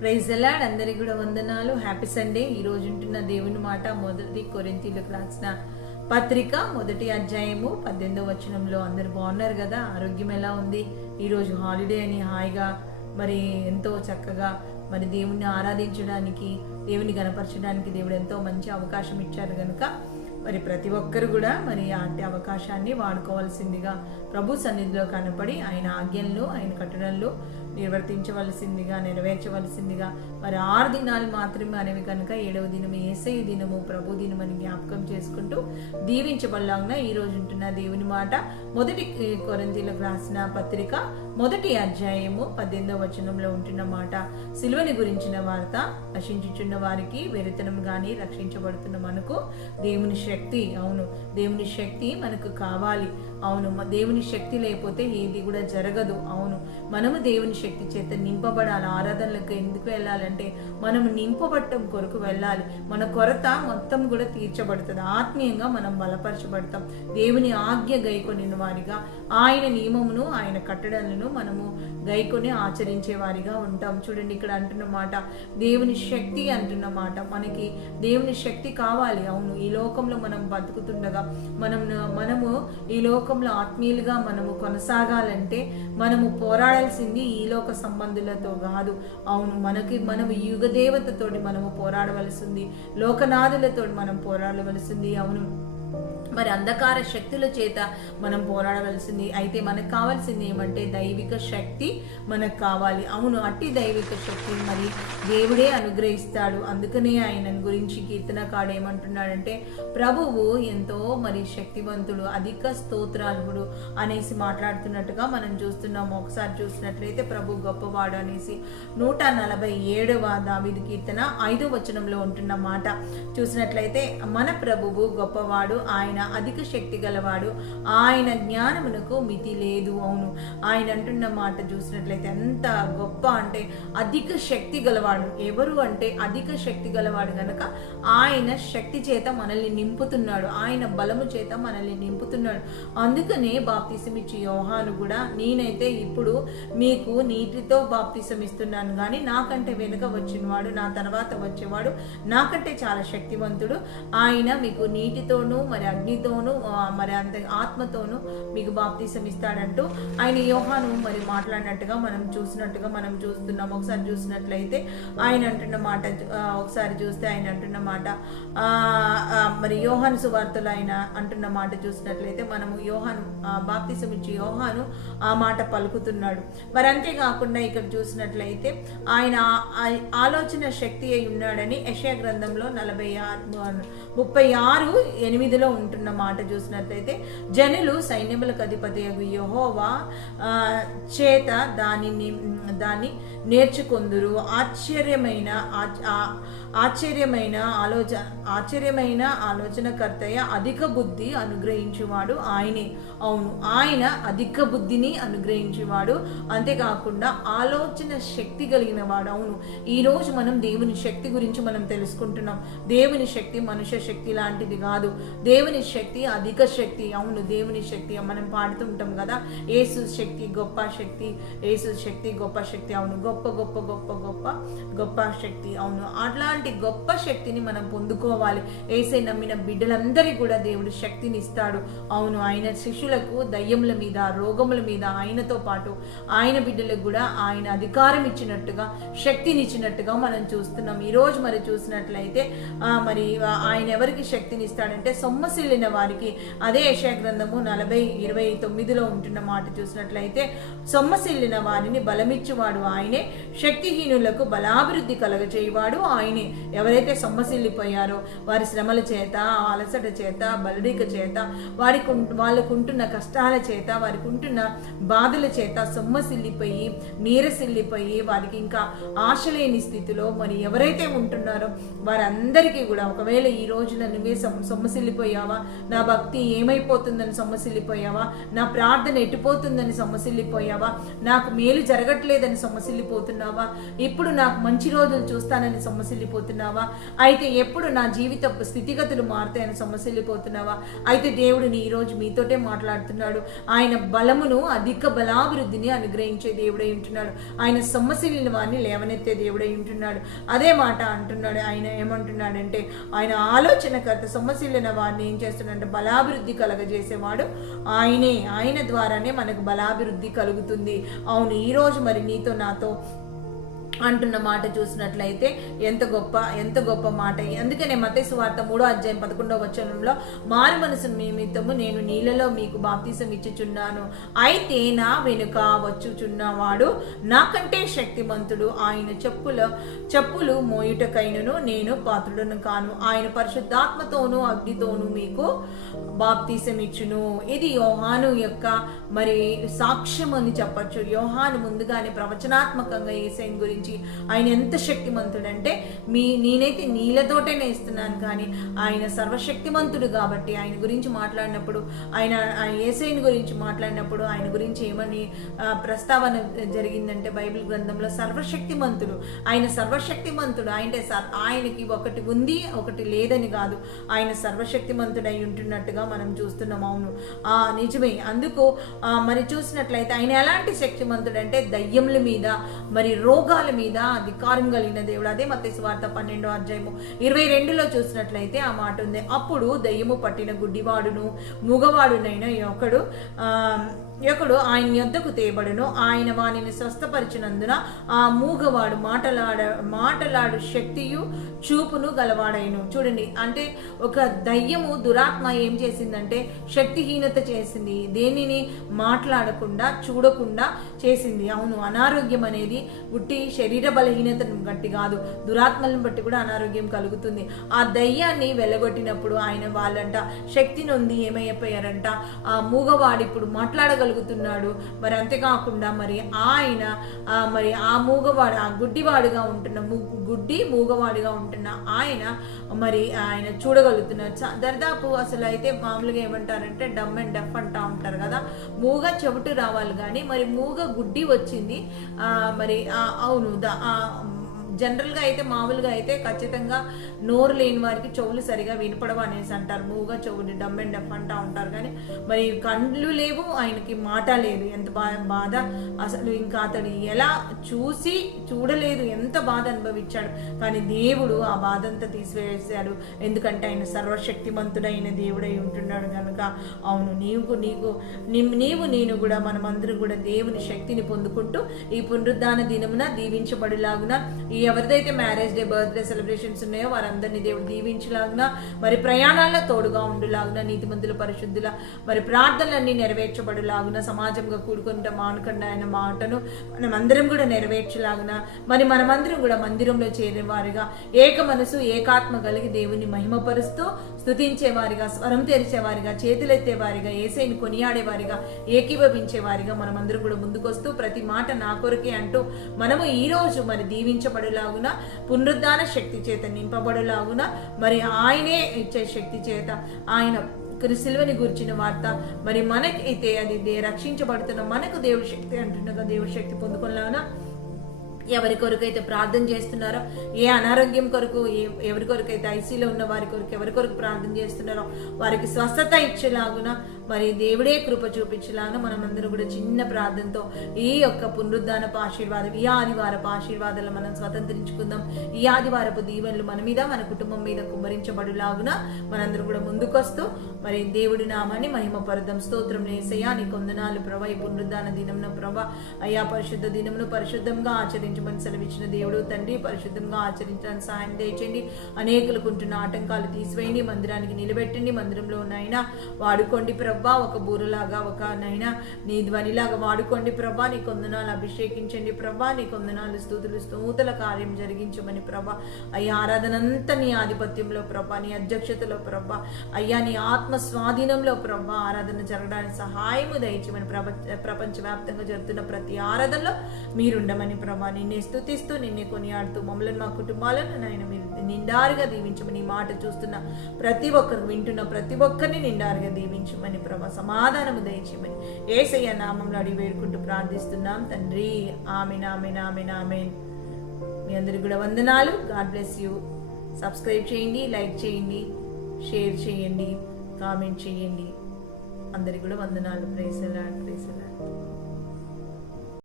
Praise the lord. అందరికీ కూడా వందనాలు. Happy Sunday. ఈ రోజు ఉంటున్న దేవుని మాట మొదటి కొరింథీయులకు రాసిన పత్రిక 1వ అధ్యాయము 18వ వచనంలో. అందరు బాగున్నారు కదా? ఆరోగ్యం ఎలా ఉంది? ఈరోజు హాలిడే అని హాయిగా మరి ఎంతో చక్కగా మరి దేవుణ్ణి ఆరాధించడానికి, దేవుని గణపరచడానికి దేవుడు ఎంతో మంచి అవకాశం ఇచ్చారు కనుక మరి ప్రతి ఒక్కరు కూడా మరి అట్టి అవకాశాన్ని వాడుకోవాల్సిందిగా ప్రభు సన్నిధిలో కనపడి ఆయన ఆజ్ఞలను, ఆయన కట్టడలను నిర్వర్తించవలసిందిగా, నెరవేర్చవలసిందిగా. మరి 6 దినాలు మాత్రమే అనేవి కనుక 7వ దినము యేసయ్య దినము, ప్రభు దినం అని జ్ఞాపకం చేసుకుంటూ దీవించబడలాగున ఈ రోజు ఉంటున్న దేవుని మాట మొదటి కొరింథీయులకు రాసిన పత్రిక 1వ అధ్యాయము 18వ వచనంలో ఉంటున్న మాట. సిలువని గురించిన వార్త. నశించుచున్న వారికి వెరితనం గాని, రక్షించబడుతున్న మనకు దేవుని శక్తి. అవును, దేవుని శక్తి మనకు కావాలి. అవును, దేవుని శక్తి లేకపోతే ఏది కూడా జరగదు. అవును, మనము దేవుని శక్తి చేత నింపబడాలి. ఆరాధనలకు ఎందుకు వెళ్ళాలంటే మనం నింపబడటం కొరకు వెళ్ళాలి. మన కొరత మొత్తం కూడా తీర్చబడుతుంది. ఆత్మీయంగా మనం బలపరచబడతాం. దేవుని ఆజ్ఞ గైకొనిన వారిగా, ఆయన నియమమును, ఆయన కట్టడలను మనము గైకొని ఆచరించే వారిగా ఉంటాం. చూడండి, ఇక్కడ అంటున్న మాట దేవుని శక్తి అంటున్న మాట. మనకి దేవుని శక్తి కావాలి. అవును, ఈ లోకంలో మనం బతుకుతుండగా మనము ఈ లోకంలో ఆత్మీయులుగా మనము కొనసాగాలంటే మనము పోరాడాల్సింది ఈ లోక సంబంధులతో కాదు. అవును, మనము యుగ దేవతతోటి మనము పోరాడవలసింది, లోకనాథులతో మనం పోరాడవలసింది. అవును, మరి అంధకార శక్తుల చేత మనం పోరాడవలసింది. అయితే మనకు కావాల్సింది ఏమంటే దైవిక శక్తి మనకు కావాలి. అవును, అట్టి దైవిక శక్తి మరి దేవుడే అనుగ్రహిస్తాడు. అందుకనే ఆయన గురించి కీర్తనకాడు ఏమంటున్నాడంటే ప్రభువు ఎంతో మరి శక్తివంతుడు, అధిక స్తోత్రార్హుడు అనేసి మాట్లాడుతున్నట్టుగా మనం చూస్తున్నాము. ఒకసారి చూసినట్లయితే ప్రభు గొప్పవాడు అనేసి 147వ దావీదు కీర్తన 5వ వచనంలో ఉంటున్న మాట చూసినట్లయితే మన ప్రభువు గొప్పవాడు, ఆయన అధిక శక్తి గలవాడు, ఆయన జ్ఞానమునకు మితి లేదు. అవును, ఆయన అంటున్న మాట చూసినట్లయితే ఎంత గొప్ప అంటే అధిక శక్తి గలవాడు. ఎవరు అంటే అధిక శక్తి గలవాడు గనక ఆయన శక్తి చేత మనల్ని నింపుతున్నాడు, ఆయన బలము చేత మనల్ని నింపుతున్నాడు. అందుకనే బాప్తిసం ఇచ్చి యోహాను కూడా నేనైతే ఇప్పుడు మీకు నీటితో బాప్తిసం ఇస్తున్నాను, కానీ నాకంటే వెనుక వచ్చినవాడు, నా తర్వాత వచ్చేవాడు నాకంటే చాలా శక్తివంతుడు, ఆయన మీకు నీటితోనూ మరి అగ్నితోనూ మరి అంత ఆత్మతోనూ మీకు బాప్తిసం ఇస్తాడంటూ ఆయన యోహాను మరి మాట్లాడినట్టుగా మనం చూసినట్టుగా మనం చూస్తున్నాం. ఒకసారి చూసినట్లయితే ఆయన అంటున్న మాట, ఒకసారి చూస్తే ఆయన అంటున్న మాట మరి యోహాను సువార్తలో ఆయన అంటున్న మాట చూసినట్లయితే మనము యోహాను బాప్తిసం ఇచ్చి యోహాను ఆ మాట పలుకుతున్నాడు. మరి అంతేకాకుండా ఇక్కడ చూసినట్లయితే ఆయన ఆలోచన శక్తి అయి ఉన్నాడని యెషయా గ్రంథంలో 36:8లో ఉంటున్న మాట చూసినట్లయితే జనులు సైన్యములకు అధిపతి యెహోవా చేత దాన్ని నేర్చుకొందురు. ఆశ్చర్యమైన ఆలోచనకర్తయ్య అధిక బుద్ధి అనుగ్రహించేవాడు ఆయనే. అవును, ఆయన అధిక బుద్ధిని అనుగ్రహించేవాడు, అంతేకాకుండా ఆలోచన శక్తి కలిగిన వాడు. అవును, ఈరోజు మనం దేవుని శక్తి గురించి మనం తెలుసుకుంటున్నాం. దేవుని శక్తి మనుష్య శక్తి లాంటిది కాదు. దేవుని శక్తి అధిక శక్తి. అవును, దేవుని శక్తి మనం పాడుతుంటాం కదా, యేసు శక్తి గొప్ప శక్తి, యేసు శక్తి గొప్ప శక్తి. అవును, గొప్ప గొప్ప గొప్ప గొప్ప గొప్ప శక్తి. అవును, అట్లాంటి గొప్ప శక్తిని మనం పొందుకోవాలి. యేసయ్య నమ్మిన బిడ్డలందరికీ కూడా దేవుడు శక్తిని ఇస్తాడు. అవును, ఆయన శిష్యులకు దయ్యముల మీద, రోగముల మీద ఆయనతో పాటు ఆయన బిడ్డలకు కూడా ఆయన అధికారం ఇచ్చినట్టుగా, శక్తిని ఇచ్చినట్టుగా మనం చూస్తున్నాం. ఈరోజు మరి చూసినట్లయితే మరి ఆయన ఎవరికి శక్తిని ఇస్తాడంటే సొమ్మసిల్లిన వారికి. అదే యెషయా గ్రంథము 40:29లో ఉంటున్న మాట చూసినట్లయితే సొమ్మసిల్లిన వారిని బలమిచ్చువాడు ఆయనే, శక్తిహీనులకు బలాభివృద్ధి కలగచేయవాడు ఆయనే. ఎవరైతే సొమ్మసిల్లిపోయారో వారి శ్రమల చేత, అలసట చేత, బలడిక చేత, వాళ్ళకు ఉంటున్న కష్టాల చేత, వారికి ఉంటున్న బాధల చేత సొమ్మసిల్లిపోయి నీరసిల్లిపోయి వారికి ఇంకా ఆశ లేని స్థితిలో మరి ఎవరైతే ఉంటున్నారో వారందరికీ కూడా, ఒకవేళ ఈ రోజున నువ్వే సొమ్మసిల్లిపోయావా, నా భక్తి ఏమైపోతుందని సొమ్మసిల్లిపోయావా, నా ప్రార్థన ఎట్టిపోతుందని సొమ్మసిల్లిపోయావా, నాకు మేలు జరగట్లేదు రావట్లేదని సొమ్మసిల్లిపోతున్నావా? ఇప్పుడు నాకు మంచి రోజులు చూస్తానని సొమ్మసిల్లిపోతున్నావా? అయితే ఎప్పుడు నా జీవిత స్థితిగతులు మారుతాయని సొమ్మసిల్లిపోతున్నావా? అయితే దేవుడు ఈరోజు మీతోటే మాట్లాడుతున్నాడు. ఆయన బలమును, అధిక బలాభివృద్ధిని అనుగ్రహించే దేవుడై ఉంటున్నాడు. ఆయన సొమ్మసిల్లిన వారిని లేవనెత్తే దేవుడై ఉంటున్నాడు. అదే మాట అంటున్నాడు. ఆయన ఏమంటున్నాడంటే, ఆయన ఆలోచనకర్త, సొమ్మసిల్లిన వారిని ఏం చేస్తున్నాడంటే బలాభివృద్ధి కలగజేసేవాడు ఆయనే. ఆయన ద్వారానే మనకు బలాభివృద్ధి కలుగుతుంది. అవును, ఈరోజు మరి నీతో నాతో అంటున్న మాట చూసినట్లయితే ఎంత గొప్ప మాట. అందుకనే మత్తయి సువార్త 3:11 మారు మనసు నిమిత్తము నేను నీళ్ళలో మీకు బాప్తిసం ఇచ్చుచున్నాను, అయితే నా వెనుక వచ్చుచున్నవాడు నాకంటే శక్తిమంతుడు, ఆయన చెప్పులు మోయుటకైనను నేను పాత్రుడను కాను, ఆయన పరిశుద్ధాత్మతోనూ అగ్నితోనూ మీకు బాప్తిసం ఇచ్చును. ఇది యోహాను యొక్క మరి సాక్ష్యం అని చెప్పచ్చు. యోహాను ముందుగానే ప్రవచనాత్మకంగా యేసయ్యను గురించి, ఆయన ఎంత శక్తిమంతుడంటే, నేనైతే నీళ్ళతోటేనే ఇస్తున్నాను, కానీ ఆయన సర్వశక్తిమంతుడు కాబట్టి ఆయన గురించి మాట్లాడినప్పుడు, ఆయన యేసయ్యను గురించి మాట్లాడినప్పుడు ఆయన గురించి ఏమని ప్రస్తావన జరిగిందంటే బైబిల్ గ్రంథంలో సర్వశక్తిమంతుడు. ఆయన సర్వశక్తిమంతుడు. ఆయనకి ఒకటి ఉంది ఒకటి లేదని కాదు, ఆయన సర్వశక్తిమంతుడై ఉంటున్నట్టుగా మనం చూస్తున్నాం. అవును, నిజమే. అందుకు మరి చూసినట్లయితే ఆయన ఎలాంటి శక్తిమంతుడు అంటే దయ్యముల మీద, మరి రోగాల మీద అధికారం కలిగిన దేవుడు. అదే మత్తయి సువార్త 12:22 చూసినట్లయితే ఆ మాట ఉంది. అప్పుడు దయ్యము పట్టిన గుడ్డివాడును మూగవాడునైన ఒకడు ఆయన యొద్దకు తేబడును. ఆయన వానిని స్వస్థపరిచినందున ఆ మూగవాడు మాటలాడు శక్తియు చూపును గలవాడైను. చూడండి, అంటే ఒక దయ్యము, దురాత్మ ఏం చేసిందంటే శక్తిహీనత చేసింది, దేనిని మాట్లాడకుండా చూడకుండా చేసింది. అవును, అనారోగ్యం అనేది ఉట్టి శరీర బలహీనతను బట్టి కాదు, దురాత్మలను బట్టి కూడా అనారోగ్యం కలుగుతుంది. ఆ దయ్యాన్ని వెళ్ళగొట్టినప్పుడు ఆయన వాళ్ళంట శక్తి నొంది ఏమైపోయారంట, ఆ మూగవాడు ఇప్పుడు మాట్లాడగలుగుతున్నాడు. మరి అంతేకాకుండా మరి ఆయన మరి ఆ మూగవాడు, ఆ గుడ్డివాడుగా ఉంటున్న మూగవాడుగా ఉంటున్న ఆయన చూడగలుగుతున్నారు. దాదాపు అసలు అయితే మామూలుగా ఏమంటారంటే డమ్ అండ్ డెఫ్ అంటా ఉంటారు కదా, మూగ చెవిటి రావాలి కానీ మరి మూగ గుడ్డి వచ్చింది. మరి అవును, జనరల్గా అయితే మామూలుగా అయితే ఖచ్చితంగా నోరు లేని వారికి చెవులు సరిగా వినపడవు అనేసి అంటారు. మూగా చెవులు డమ్ అండ్ డెఫ్ అంటా ఉంటారు. కానీ మరి కళ్ళు లేవు, ఆయనకి మాట లేదు. ఎంత బాధ అసలు. ఇంకా అతడు ఎలా చూడలేదు, ఎంత బాధ అనుభవించాడు. కానీ దేవుడు ఆ బాధ అంతా తీసివేసాడు. ఎందుకంటే ఆయన సర్వశక్తిమంతుడైన దేవుడై ఉంటున్నాడు కనుక. అవును, నీవు నేను కూడా మనమందరం కూడా దేవుని శక్తిని పొందుకుంటూ ఈ పునరుద్ధాన దినమున దీవించబడులాగున, ఎవరిదైతే మ్యారేజ్ డే, బర్త్డే సెలబ్రేషన్స్ ఉన్నాయో వారందరినీ దేవుడు దీవించలాగున, మరి ప్రయాణాల్లో తోడుగా ఉండులాగున, నీతిమంతుల పరిశుద్ధుల మరి ప్రార్థనలన్నీ నెరవేర్చబడులాగున, సమాజంగా కూడుకుంటా మానకుండా ఆయన మాటను మనం అందరం కూడా నెరవేర్చలాగున, మరి మనమందరం కూడా మందిరంలో చేరే వారిగా ఏక మనసు ఏకాత్మ కలిగి దేవుని మహిమపరుస్తూ స్తుతించేవారిగా, స్వరం తెరిచేవారిగా, చేతులెత్తేవారిగా, యేసయ్యను కొనియాడేవారిగా, ఏకీభవించేవారిగా మనమందరం కూడా ముందుకొస్తూ ప్రతి మాట నా కొరకే అంటూ మనము ఈ రోజు మరి దీవించబడులాగున, పునరుద్ధాన శక్తి చేత నింపబడులాగున, మరి ఆయనే ఇచ్చే శక్తి చేత, ఆయన సిలువని గురించిన వార్త మరి మనకైతే అది రక్షించబడుతున్న మనకు దేవుడి శక్తి అంటున్నగా దేవుడి శక్తి పొందుకునేలాగున, ఎవరి కొరకైతే ప్రార్థన చేస్తున్నారో, ఏ అనారోగ్యం కొరకు, ఎవరి కొరకైతే ఐసీలో ఉన్న వారి కొరకు, ఎవరి కొరకు ప్రార్థన చేస్తున్నారో వారికి స్వస్థత ఇచ్చేలాగున, మరి దేవుడే కృప చూపించేలాగా మనమందరం కూడా చిన్న ప్రార్థనతో ఈ యొక్క పునరుద్ధానపు ఆశీర్వాదం, ఈ ఆదివారపు ఆశీర్వాదాలు మనం స్వతంత్రించుకుందాం. ఈ ఆదివారపు దీవెనలు మన మీద, మన కుటుంబం మీద కుమ్మరించబడులాగున మనందరం కూడా ముందుకొస్తూ మరి దేవుడి నామాన్ని మహిమపరుద్దాం. స్తోత్రం యేసయ్యా, నీ వందనాలు ప్రభా. ఈ పునరుద్ధాన దినమున ప్రభా, అయ్యా పరిశుద్ధ దినమును పరిశుద్ధంగా ఆచరించమని సెలవిచ్చిన దేవుడు తండ్రి, పరిశుద్ధంగా ఆచరించడానికి సహాయం దయచేయండి. అనేకులకు ఉంటున్న ఆటంకాలు తీసివేయండి, మందిరానికి నిలబెట్టండి. మందిరంలో నైనా వాడుకోండి ప్రభా, ఒక బూరలాగా, ఒక నైనా నీ ధ్వనిలాగా వాడుకోండి ప్రభా. నీ వందనాలు అభిషేకించండి ప్రభా. నీ వందనాలు స్తుతులు స్తోతుల కార్యం జరిగించమని ప్రభా. అయ్యా ఆరాధనంతా నీ ఆధిపత్యంలో ప్రభా, నీ అధ్యక్షతలో ప్రభా, అయ్యా నీ ఆత్మ స్వాధీనంలో ప్రభా ఆరాధన జరగడానికి సహాయము దయచేయమని, ప్రపంచవ్యాప్తంగా జరుగుతున్న ప్రతి ఆరాధనలో మీరుండమని ప్రభా. నిన్నే స్తుతిస్తూ నిన్నే కొనియాడుతూ మమ్మల్ని మా కుటుంబాలను నాయన మీరు నిండారుగా దీవించమని ఈ మాట చూస్తున్న ప్రతి ఒక్కరు వింటున్న ప్రతి ఒక్కరిని నిండారుగా దీవించమని ప్రభా సమాధానము దయచేయమని యేసయ్య నామంలో అడిగి వేడుకుంటూ ప్రార్థిస్తున్నాం తండ్రి. ఆమేన్ ఆమేన్ ఆమేన్ ఆమేన్. మీ అందరికి కూడా వందనాలు. God bless you. సబ్స్క్రైబ్ చేయండి, లైక్ చేయండి, షేర్ చేయండి, కామెంట్ చేయండి. అందరికి కూడా వందనాలు. Praise the Lord, praise the lord.